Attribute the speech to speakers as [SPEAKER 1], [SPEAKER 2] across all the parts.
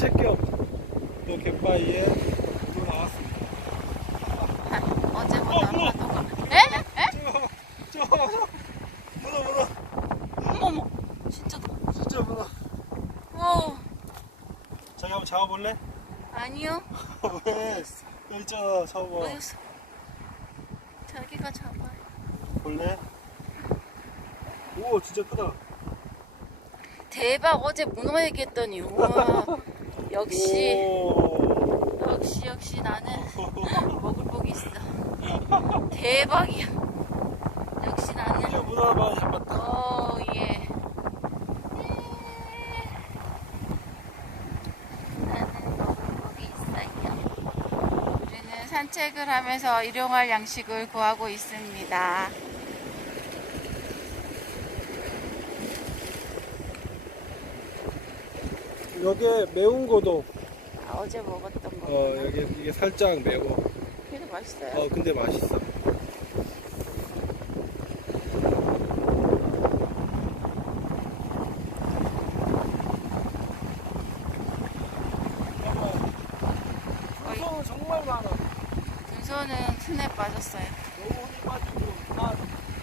[SPEAKER 1] 채겸 또 갯바위에 또 나왔습니다.
[SPEAKER 2] 어제보다
[SPEAKER 1] 문어!
[SPEAKER 2] 파도가. 에? 에?
[SPEAKER 1] 저, 저, 문어, 문어,
[SPEAKER 2] 어머머. 진짜다.
[SPEAKER 1] 진짜 문어.
[SPEAKER 2] 와.
[SPEAKER 1] 자기 한번 잡아볼래?
[SPEAKER 2] 아니요.
[SPEAKER 1] 왜? 여기 있잖아, 잡아.
[SPEAKER 2] 어디였어? 자기가 잡아요.
[SPEAKER 1] 볼래? 오, 진짜 크다.
[SPEAKER 2] 대박 어제 문어 얘기했더니 우와 역시.
[SPEAKER 1] 오.
[SPEAKER 2] 역시 역시 나는 먹을 복이 있어. 대박이야. 역시
[SPEAKER 1] 이게
[SPEAKER 2] 나는
[SPEAKER 1] 문어 많이 잡았다.
[SPEAKER 2] 어예. 나는 먹을 복이 있어요. 우리는 산책을 하면서 일용할 양식을 구하고 있습니다
[SPEAKER 1] 여기에 매운 거도,
[SPEAKER 2] 아, 어제 먹었던 거
[SPEAKER 1] 어, 여기 이게 살짝 매워.
[SPEAKER 2] 그래도 맛있어요
[SPEAKER 1] 어, 근데 맛있어. 정말 많아.
[SPEAKER 2] 빠졌어요
[SPEAKER 1] 너무 힘 빠지고 다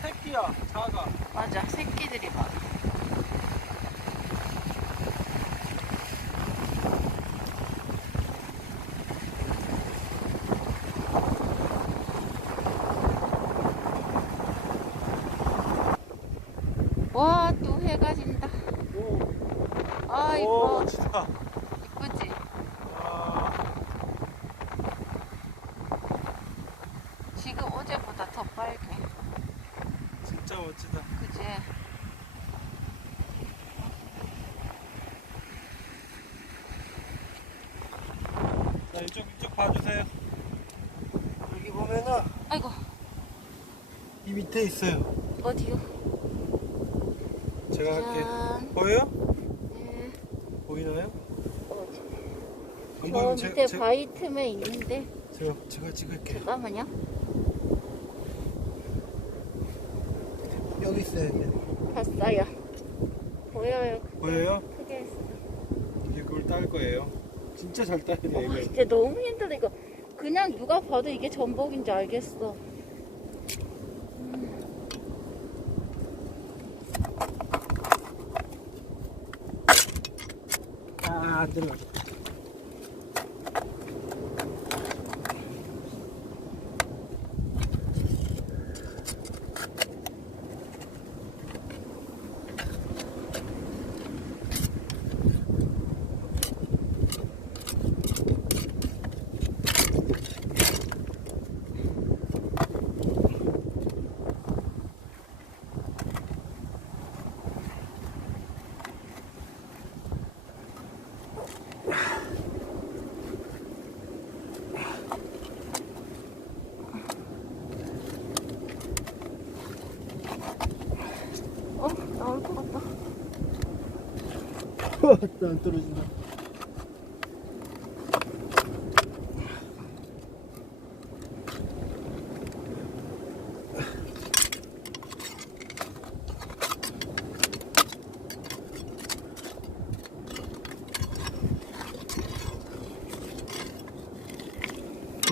[SPEAKER 1] 새끼야, 작아.
[SPEAKER 2] 맞아 새끼들이 많아 와 또 해가 진다
[SPEAKER 1] 오,
[SPEAKER 2] 아
[SPEAKER 1] 오,
[SPEAKER 2] 이뻐
[SPEAKER 1] 진짜.
[SPEAKER 2] 이쁘지
[SPEAKER 1] 아,
[SPEAKER 2] 지금 어제보다 더 빨개
[SPEAKER 1] 진짜 멋지다.
[SPEAKER 2] 그지
[SPEAKER 1] 자, 이쪽, 이쪽 봐주세요. 여기 보면은
[SPEAKER 2] 아이고
[SPEAKER 1] 이 밑에 있어요.
[SPEAKER 2] 어디요
[SPEAKER 1] 제가 할게.
[SPEAKER 2] 짠
[SPEAKER 1] 보여요?
[SPEAKER 2] 네.
[SPEAKER 1] 보이나요? 안
[SPEAKER 2] 저
[SPEAKER 1] 보이면
[SPEAKER 2] 밑에
[SPEAKER 1] 제가, 제가,
[SPEAKER 2] 바위 틈에 있는데
[SPEAKER 1] 제가, 제가 찍을게요.
[SPEAKER 2] 잠깐만요
[SPEAKER 1] 여기 있어야 돼.
[SPEAKER 2] 봤어요 보여요
[SPEAKER 1] 보여요?
[SPEAKER 2] 크게 했어
[SPEAKER 1] 이게 그걸 딸 거예요. 진짜 잘 따야 돼,
[SPEAKER 2] 어,
[SPEAKER 1] 이거.
[SPEAKER 2] 진짜 너무 힘들다 이거 그냥 누가 봐도 이게 전복인지 알겠어
[SPEAKER 1] 아, 안들어.
[SPEAKER 2] 어 나올 것 같다
[SPEAKER 1] 안 떨어진다.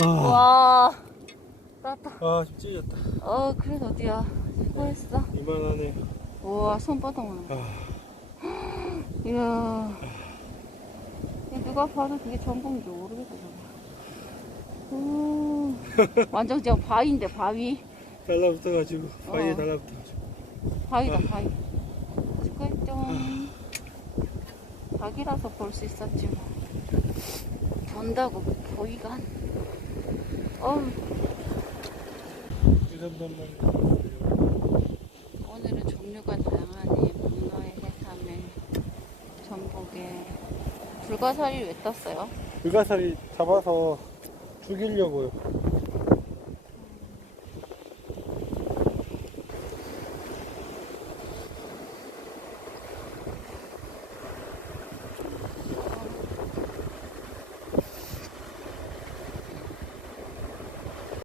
[SPEAKER 1] 아,
[SPEAKER 2] 와 나왔다
[SPEAKER 1] 아, 좀 찢었다.
[SPEAKER 2] 어 그래도 어디야 수고했어
[SPEAKER 1] 이만하네.
[SPEAKER 2] 우와 손바닥만
[SPEAKER 1] 아,
[SPEAKER 2] 이야. 누가 봐도 그게 저거. 오, 완전 그냥 바위인데 바위.
[SPEAKER 1] 달라붙어가지고, 바위에
[SPEAKER 2] 어.
[SPEAKER 1] 달라붙어가지고.
[SPEAKER 2] 바위다
[SPEAKER 1] 아.
[SPEAKER 2] 바위. 수고했죠 닭이라서 볼 수 있었지 뭐. 본다고 보이가 한. 어. 오늘은 종류가 다양하네 문어에 해삼에 전복에 불가사리 왜 떴어요?
[SPEAKER 1] 불가사리 잡아서 죽이려고요.